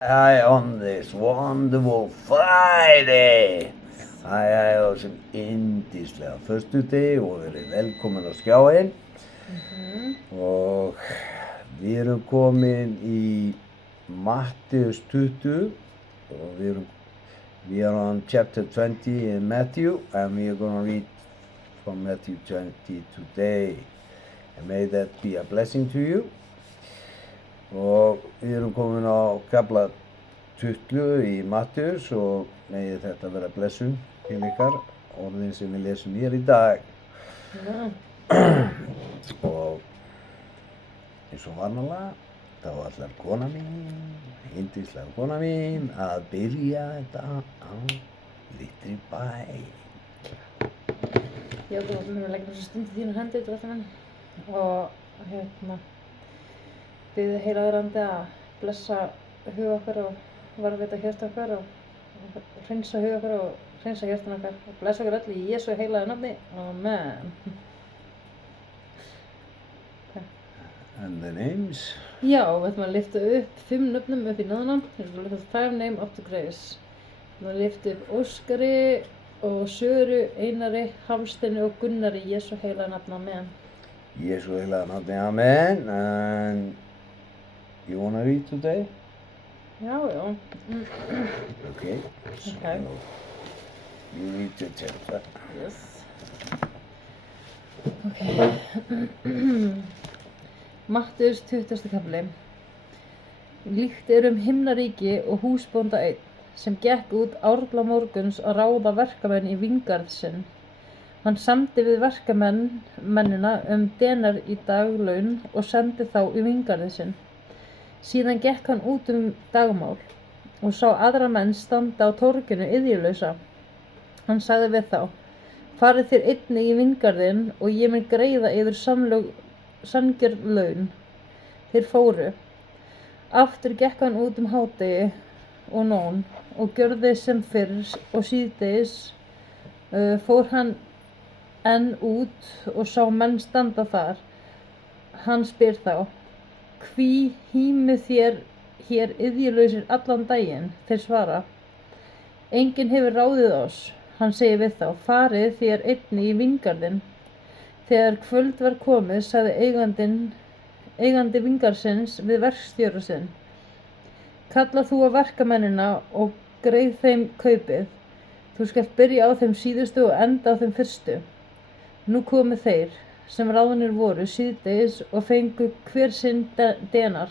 Hi on this wonderful Friday. Hæ á þessum yndislega föstudegi og verið velkomin á skjáinn. Og við erum komin í Mattheus 20 og we are on chapter 20 in Matthew and we are going to read from Matthew 20 today. And may that be a blessing to you. Og við erum komin á kafla 20 í Mattheus og megi þetta vera blessun til ykkar, orðin sem við lesum hér í dag. Og eins og varnalega, þá ætlar kona mín, yndislega kona mín, að byrja þetta á litri bæ. Já, þú varum að leggja þessu stund í þínu hendi út af þetta og biðja heilagur andi að blessa huga okkar og varðveita hjarta okkar og hreinsa huga okkar og hreinsa hjartan okkar og blessa okkur öll í Jesú heilaga nafni. Amen. And the names? Já, við ætlum að lyfta upp 5 nöfnum upp í náðuna. Við ætlum að lyfta 5 name up to grace. Við ætlum að lyfta upp Óskari og Söru, Einari, Hafsteini og Gunnari í Jesú heilaga nafni. Amen. Jesú heilaga nafni, amen. And you want to read today? Já. Okay. So you read the chapter. Yes. Okay. Mattheus 20. kafli. Líkt himnaríki og húsbónda einn, sem gekk út árla morguns að ráða verkamenn í vingarð sinn. Hann samdi við verkamennina denar í daglaun og sendi þá í vingarði sinn. Síðan gekk hann út dagmál og sá aðra menn standa á torginu iðjulausa. Hann sagði við þá: farið þér einnig í vingarðinn og ég mun greiða yður sanngjörn laun. Þeir fóru. Aftur gekk hann út hádegi og nón og gjörði sem fyrr og síðdegis fór hann enn út og sá menn standa þar. Hann spyr þá: hví hímið þér hér iðjulausir allan daginn? Þeir svara: enginn hefur ráðið oss. Hann segir við þá: farið þér einnig í vingarðinn. Þegar kvöld var komið sagði eigandi vingarðsins við verkstjóra sinn: kalla þú á verkamennina og greið þeim kaupið. Þú skalt byrja á þeim síðustu og enda á þeim fyrstu. Nú komu þeir sem ráðnir voru síðdegis og fengu hver sinn denar.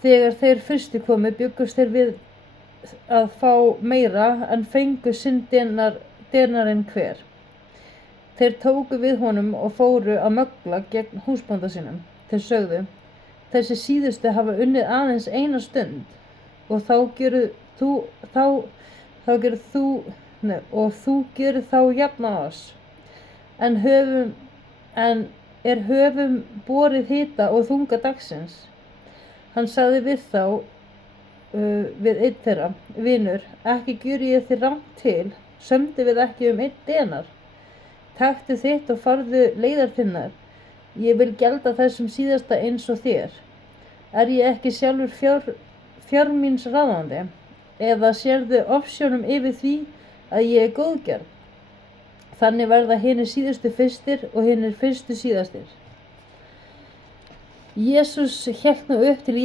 Þegar þeir fyrstu komu bjuggust þeir við að fá meira en fengu sinn denarinn hver. Þeir tóku við honum og fóru að mögla gegn húsbónda sínum. Þeir sögðu: þessi síðustu hafa unnið aðeins eina stund og þú gerir þá jafna oss. En höfum borið hita og þunga dagsins. Hann sagði við þá, við einn þeirra: vinur, ekki gjöri ég þér rangt til, sömdu við ekki 1 denar? Taktu þitt og farðu leiðar þinnar. Ég vil gjalda þessum síðasta eins og þér. Er ég ekki sjálfur fjármíns ráðandi? Eða sérðu ofsjónum yfir því að ég góðgerð? Þannig verða hinir síðustu fyrstir og hinir fyrstu síðastir. Jesús hélt nú upp til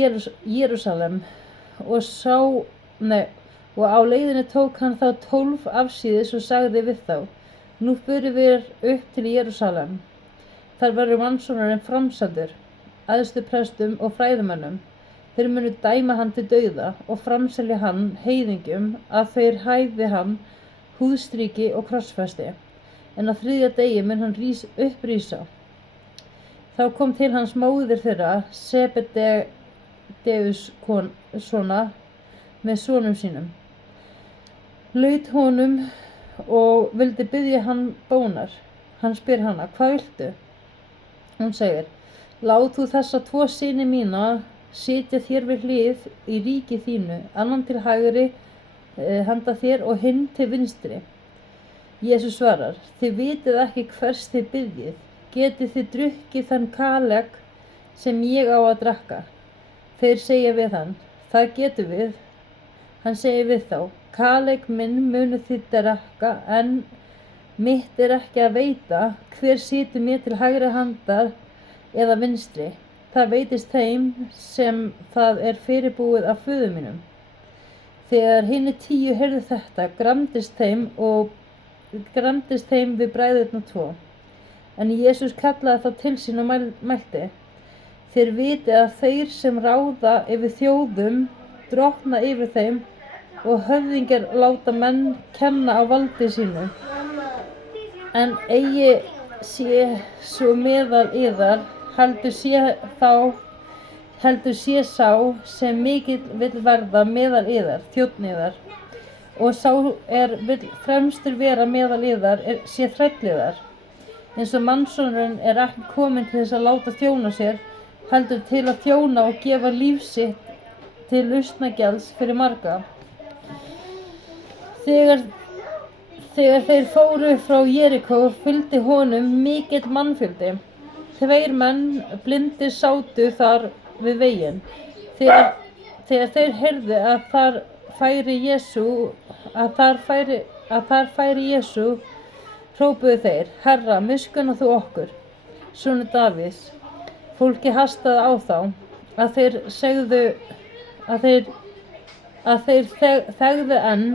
Jerúsalem og á leiðinni tók hann þá 12 afsíðis og sagði við þá: nú förum við upp til Jerúsalem. Þar verður mannssonurinn framseldur æðstu prestum og fræðimönnum. Þeir munu dæma hann til dauða og framselja hann heiðingjum að þeir hæfi hann húðstríki og krossfesti. En á 3. degi mun hann upprísa. Þá kom til hans móðir þeirra, Sebedeus sona, með sonum sínum. Laut honum og vildi biðja hann bónar. Hann spyr hana: hvað viltu? Hún segir: lát þú þessa 2 syni mína sitja þér við hlið í ríki þínu, annan til hægri handa þér og hinn til vinstri. Jesús svarar: þið vitið ekki hvers þið biðjið. Getið þið drukkið þann kalegg sem ég á að drekka? Þeir segja við hann: það getum við. Hann segir við þá, kaleik minn munu þið drekka, en mitt ekki að veita, hver situr mér til hægri handar eða vinstri. Það veitist þeim sem það fyrirbúið af föður mínum. Þegar hinir 10 heyrðu þetta, gramdist þeim við bræðurna 2. En Jesús kallaði þá til sín og mælti, þér vitið að þeir sem ráða yfir þjóðum drottna yfir þeim og höfðingjar láta menn kenna á valdi sínu. En eigi sé svo meðal yðar, heldur sé sá sem mikill vill verða meðal yðar, þjónn yðar, og sá vill fremstur vera meðal yðar sé þræll yðar. Eins og mannssonurinn ekki kominn til þess að láta þjóna sér, heldur til að þjóna og gefa líf sitt til lausnagjalds fyrir marga. Þegar þeir fóru frá Jerikó fylgdi honum mikill mannfjöldi. 2 menn blindir sátu þar við veginn. Þegar þeir heyrðu að þar færi Jesú, hrópuðu þeir, Herra, miskunna þú okkur, sonur Davíðs. Fólki hastaði á þá, að þeir þegðu enn,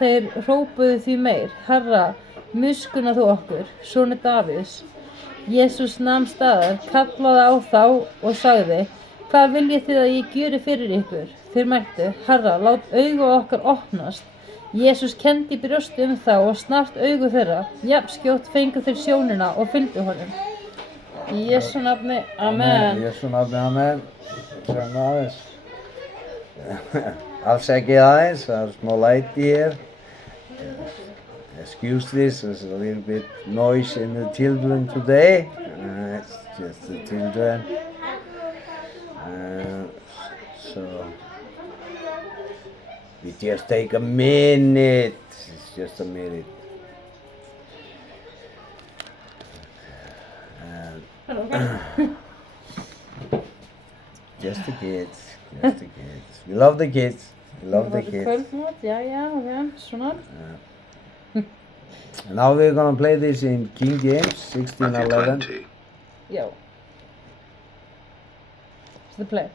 þeir hrópuðu því meir, Herra, miskunna þú okkur, sonur Davíðs. Jesús nam staðar, kallaði á þá og sagði, hvað viljið þið að ég gjöri fyrir ykkur? Þeir mæltu, Herra, lát augu okkar opnast. Jesús kenndi í brjósti þá og snart augu þeirra. Jafnskjótt fengu þeir sjónina og fylgdu honum. Í Jesú nafni, amen. Í Jesú nafni, amen. Sjáum aðeins. Afsakið aðeins, það smá læti hér. Excuse this, there's a little bit noise in the children today. It's just the children. So we just take a minute. It's just a minute. Just the kids. Just the kids. We love the kids. We love the kids. Kvöldmat, já, svona. And now we're gonna play this in King James 16:11. Já. It's the play.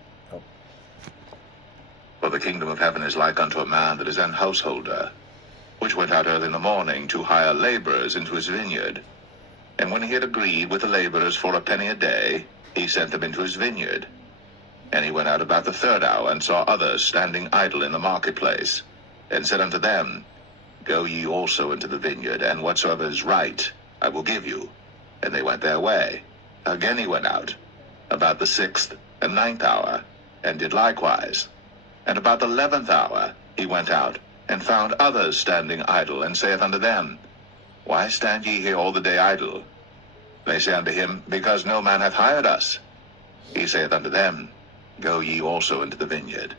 For the kingdom of heaven is like unto a man that is an householder, which went out early in the morning to hire laborers into his vineyard. And when he had agreed with the laborers for a penny a day, he sent them into his vineyard. And he went out about the 3rd hour, and saw others standing idle in the marketplace, and said unto them, Go ye also into the vineyard, and whatsoever is right I will give you. And they went their way. Again he went out, about the 6th and 9th hour, and did likewise. And about the 11th hour he went out, and found others standing idle, and saith unto them, Why stand ye here all the day idle? They say unto him, Because no man hath hired us. He saith unto them, Go ye also into the vineyard.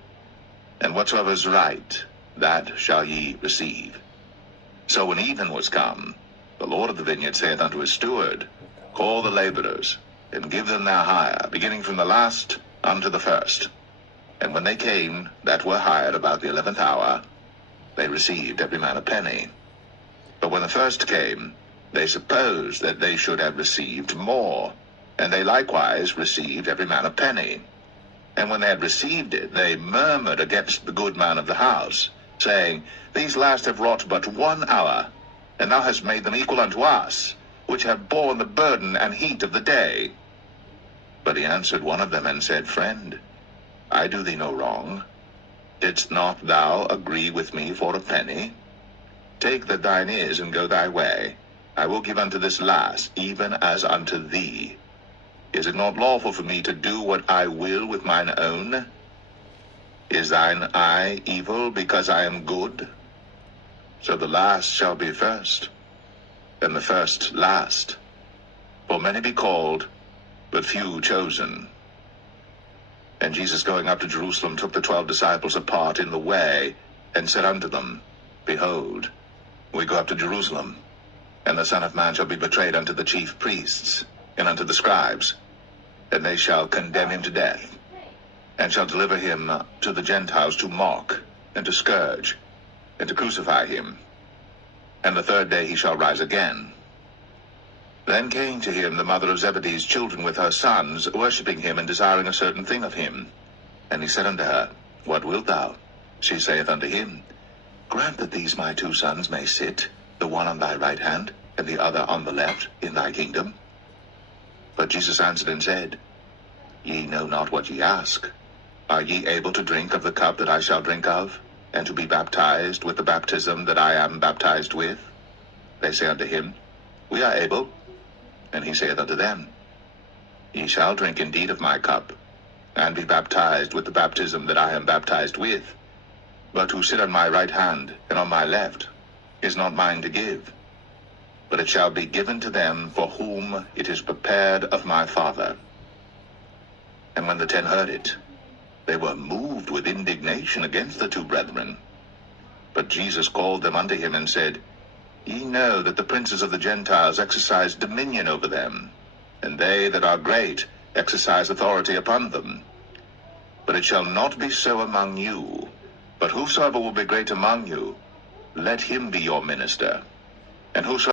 And whatsoever is right, that shall ye receive. So when even was come, the Lord of the vineyard saith unto his steward, Call the laborers, and give them their hire, beginning from the last unto the first. And when they came that were hired about the 11th hour, they received every man a penny. But when the first came, they supposed that they should have received more, and they likewise received every man a penny. And when they had received it, they murmured against the good man of the house, saying, These last have wrought but 1 hour, and thou hast made them equal unto us, which have borne the burden and heat of the day. But he answered one of them and said, Friend, I do thee no wrong. Didst not thou agree with me for a penny? Take that thine is, and go thy way. I will give unto this last, even as unto thee. Is it not lawful for me to do what I will with mine own? Is thine eye evil because I am good? So the last shall be first, and the first last. For many be called, but few chosen. And Jesus, going up to Jerusalem, took the 12 disciples apart in the way, and said unto them, Behold, we go up to Jerusalem, and the Son of Man shall be betrayed unto the chief priests, and unto the scribes, and they shall condemn him to death, and shall deliver him to the Gentiles to mock, and to scourge, and to crucify him. And the third day he shall rise again. Then came to him the mother of Zebedee's children with her sons, worshipping him, and desiring a certain thing of him. And he said unto her, What wilt thou? She saith unto him, Grant that these my 2 sons may sit, the one on thy right hand, and the other on the left, in thy kingdom. But Jesus answered and said, Ye know not what ye ask. Are ye able to drink of the cup that I shall drink of, and to be baptized with the baptism that I am baptized with? They say unto him, We are able. And he saith unto them, Ye shall drink indeed of my cup, and be baptized with the baptism that I am baptized with. But to sit on my right hand and on my left is not mine to give, but it shall be given to them for whom it is prepared of my Father. And when the 10 heard it, they were moved with indignation against the 2 brethren. But Jesus called them unto him and said, Ye know that the princes of the Gentiles exercise dominion over them, and they that are great exercise authority upon them. But it shall not be so among you, but whosoever will be great among you, let him be your minister. And whosoever